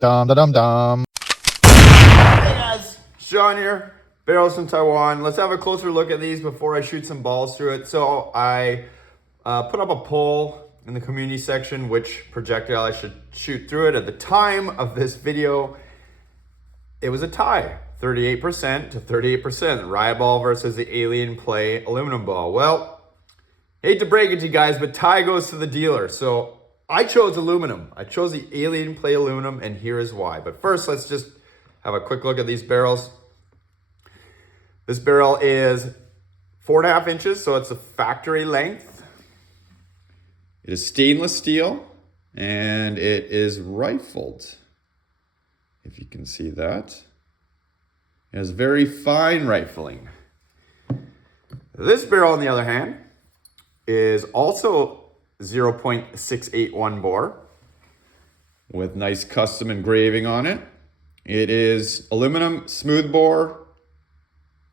Dum da dum dum. Hey guys, Sean here, barrels from Taiwan. Let's have a closer look at these before I shoot some balls through it. So I put up a poll in the community section which projectile I should shoot through it. At the time of this video, it was a tie, 38% to 38%. Riot ball versus the Alien Play aluminum ball. Well, hate to break it to you guys, but tie goes to the dealer. So I chose aluminum. I chose the Alien Play aluminum, and here is why. But first, let's just have a quick look at these barrels. This barrel is 4.5 inches, so it's a factory length. It is stainless steel, and it is rifled, if you can see that. It has very fine rifling. This barrel, on the other hand, is also 0.681 bore with nice custom engraving on it. It is aluminum smooth bore.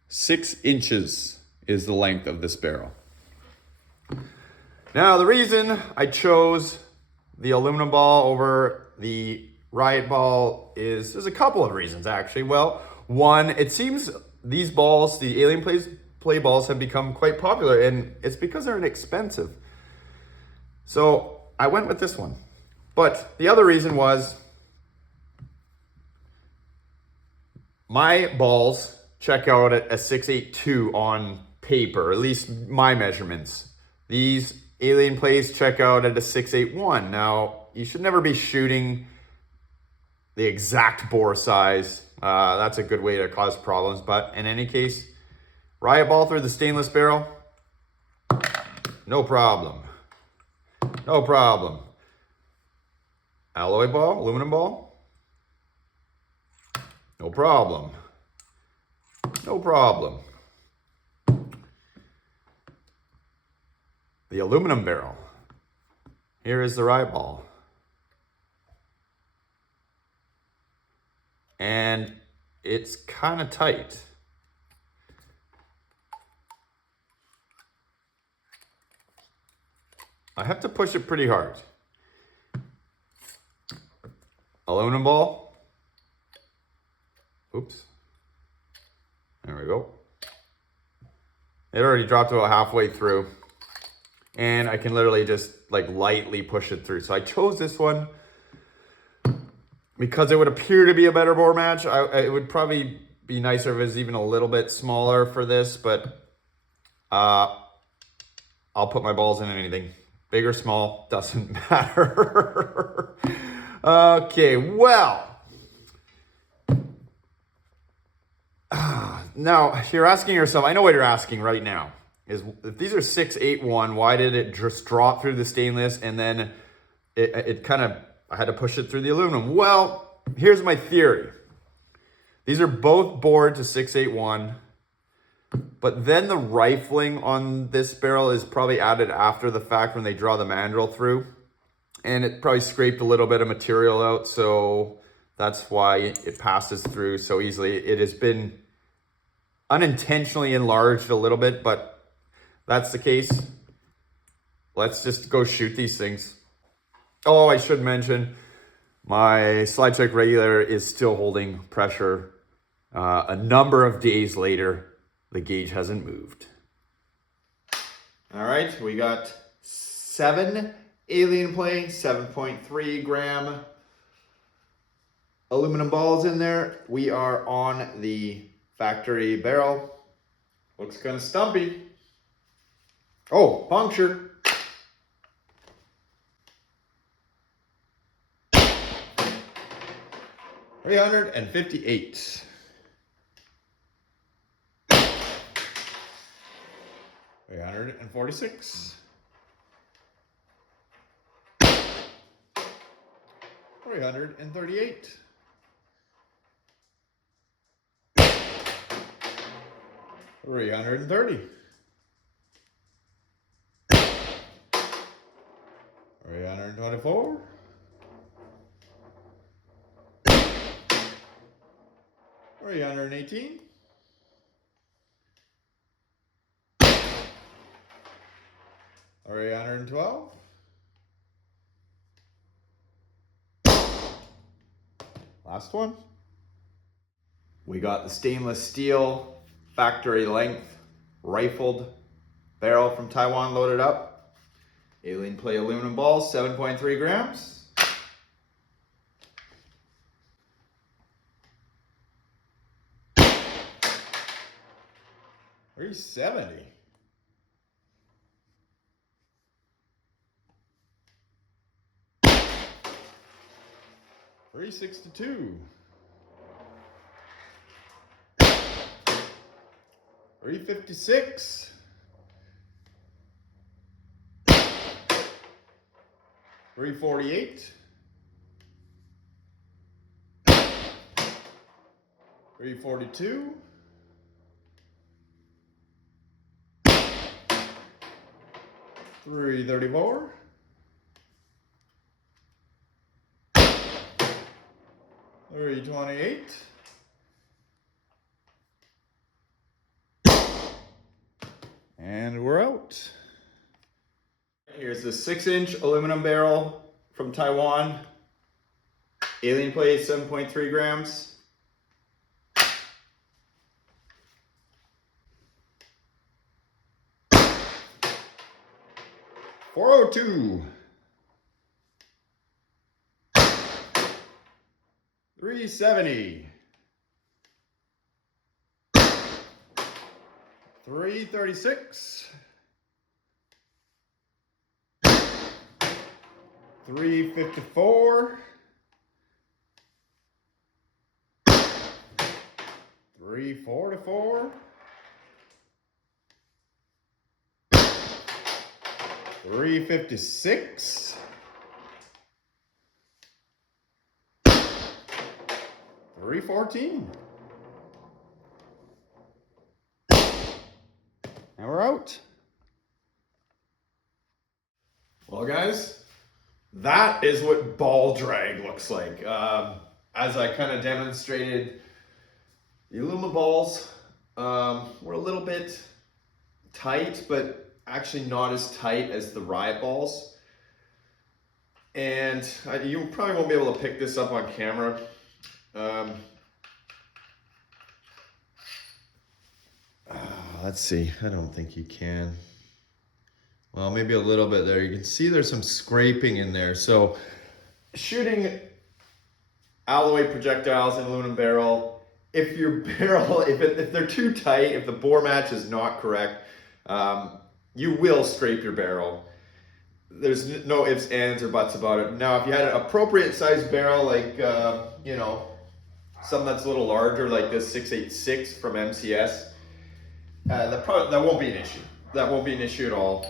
6 inches is the length of this barrel. Now, the reason I chose the aluminum ball over the Riot ball is, there's a couple of reasons actually. Well, one, it seems these balls, the Alien Play balls, have become quite popular, and it's because they're inexpensive. So I went with this one. But the other reason was my balls check out at a 682 on paper, at least my measurements. These Alien Plays check out at a 681. Now, you should never be shooting the exact bore size. That's a good way to cause problems. But in any case, Riot ball through the stainless barrel, no problem. No problem. Alloy ball, aluminum ball, no problem. No problem. The aluminum barrel. Here is the Riot ball. And it's kind of tight. I have to push it pretty hard. Aluminum ball. Oops. There we go. It already dropped about halfway through. And I can literally just like lightly push it through. So I chose this one because it would appear to be a better bore match. It would probably be nicer if it was even a little bit smaller for this, but I'll put my balls in anything. Big or small, doesn't matter. Okay, well. Now, you're asking yourself, I know what you're asking right now, is if these are 681, why did it just drop through the stainless and then it kind of, I had to push it through the aluminum? Well, here's my theory. These are both bored to 681, but then the rifling on this barrel is probably added after the fact when they draw the mandrel through, and it probably scraped a little bit of material out, so that's why it passes through so easily. It has been unintentionally enlarged a little bit, but that's the case. Let's just go shoot these things. Oh, I should mention, my slide check regulator is still holding pressure. A number of days later, the gauge hasn't moved. All right, we got 7 Alien Play, 7.3 gram aluminum balls in there. We are on the factory barrel. Looks kind of stumpy. Oh, puncture. $358. 346. 338. 330. 324. 318. 312. Last one. We got the stainless steel factory length rifled barrel from Taiwan loaded up. Alien play aluminum balls, 7.3 grams. $370. $362. $356. $348. $342. $334. $328. And we're out. Here's the 6-inch aluminum barrel from Taiwan. Alien plate, 7.3 grams. $402. $370. $336. $354. $344. $356. $314. And we're out. Well, guys, that is what ball drag looks like. As I kind of demonstrated, the aluminum balls were a little bit tight, but actually not as tight as the riot balls. And you probably won't be able to pick this up on camera. Let's see, I don't think you can. Well, maybe a little bit there. You can see there's some scraping in there. So shooting alloy projectiles in aluminum barrel, if your barrel, if they're too tight, if the bore match is not correct, you will scrape your barrel. There's no ifs, ands, or buts about it. Now, if you had an appropriate sized barrel, like, you know, something that's a little larger, like this 686 from MCS, that won't be an issue. That won't be an issue at all.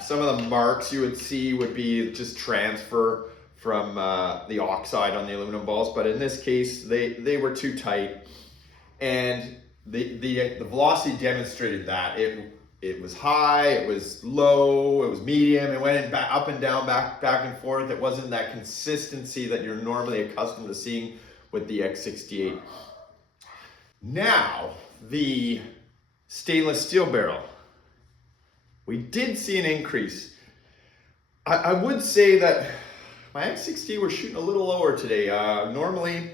Some of the marks you would see would be just transfer from the oxide on the aluminum balls, but in this case, they were too tight, and the velocity demonstrated that. It was high, it was low, it was medium, it went back, up and down, back and forth. It wasn't that consistency that you're normally accustomed to seeing with the X68. Now, the stainless steel barrel. We did see an increase. I would say that my X68 were shooting a little lower today. Normally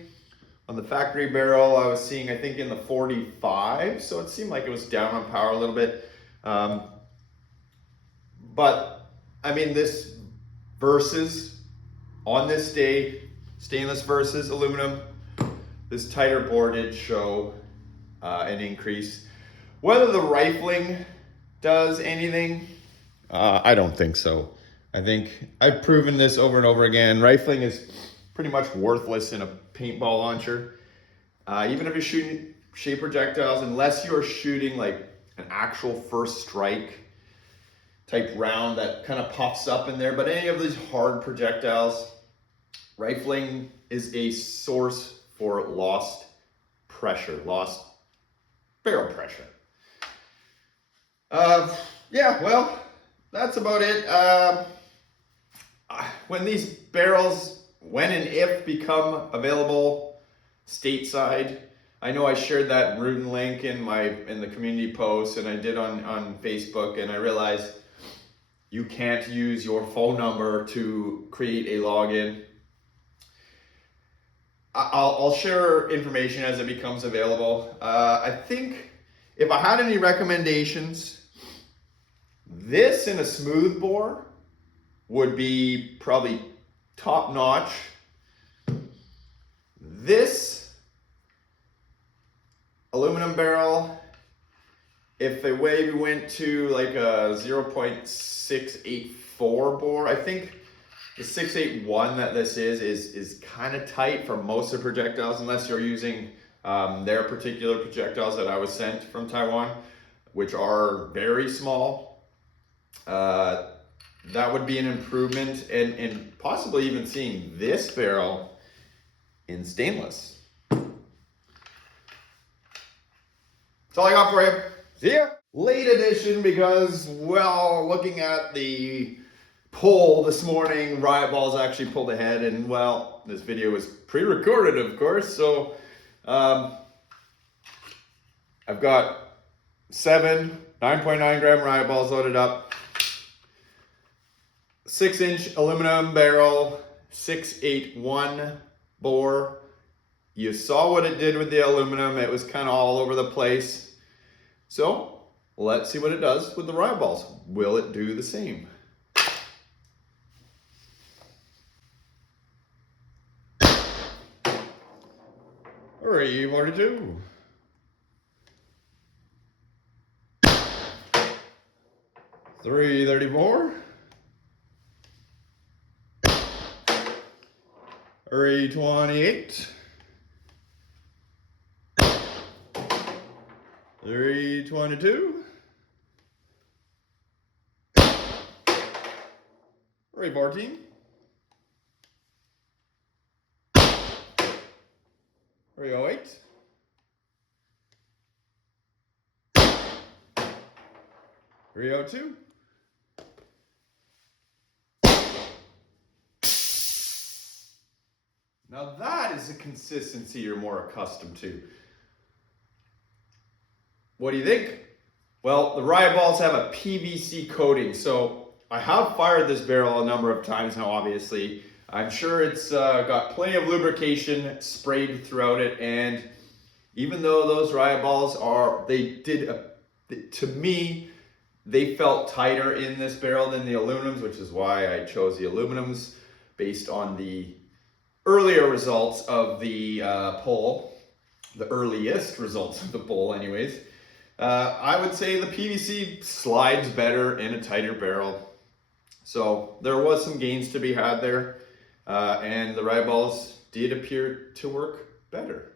on the factory barrel, I was seeing, I think, in the 45, so it seemed like it was down on power a little bit. But I mean, this versus on this day, stainless versus aluminum, this tighter bore did show an increase. Whether the rifling does anything, I don't think so. I think I've proven this over and over again. Rifling is pretty much worthless in a paintball launcher. Even if you're shooting shape projectiles, unless you're shooting like an actual first strike type round that kind of pops up in there. But any of these hard projectiles, rifling is a source for lost pressure, lost barrel pressure. Yeah, well, that's about it. When these barrels, when and if become available stateside, I know I shared that Rudin link in the community post, and I did on Facebook, and I realized you can't use your phone number to create a login. I'll share information as it becomes available. I think if I had any recommendations, this in a smooth bore would be probably top notch. This aluminum barrel, if they maybe went to like a 0.684 bore, I think the 681 that this is kind of tight for most of the projectiles, unless you're using their particular projectiles that I was sent from Taiwan, which are very small. That would be an improvement, and possibly even seeing this barrel in stainless. That's all I got for you. See ya. Late edition because, well, looking at the poll this morning, Riot Balls actually pulled ahead, and well, this video was pre-recorded, of course, so I've got 7 9.9 gram Riot Balls loaded up, 6-inch aluminum barrel, 681 bore. You saw what it did with the aluminum. It was kind of all over the place. So let's see what it does with the Riot Balls. Will it do the same? $342. $334. $328. $322. $314. $308. $302. Now that is a consistency you're more accustomed to. What do you think? Well, the Riot Balls have a PVC coating, so I have fired this barrel a number of times now, obviously. I'm sure it's got plenty of lubrication sprayed throughout it, and even though those Riot Balls to me, they felt tighter in this barrel than the aluminums, which is why I chose the aluminums based on the earlier results of the poll, the earliest results of the poll anyways. I would say the PVC slides better in a tighter barrel. So there was some gains to be had there, and the Riot Balls did appear to work better.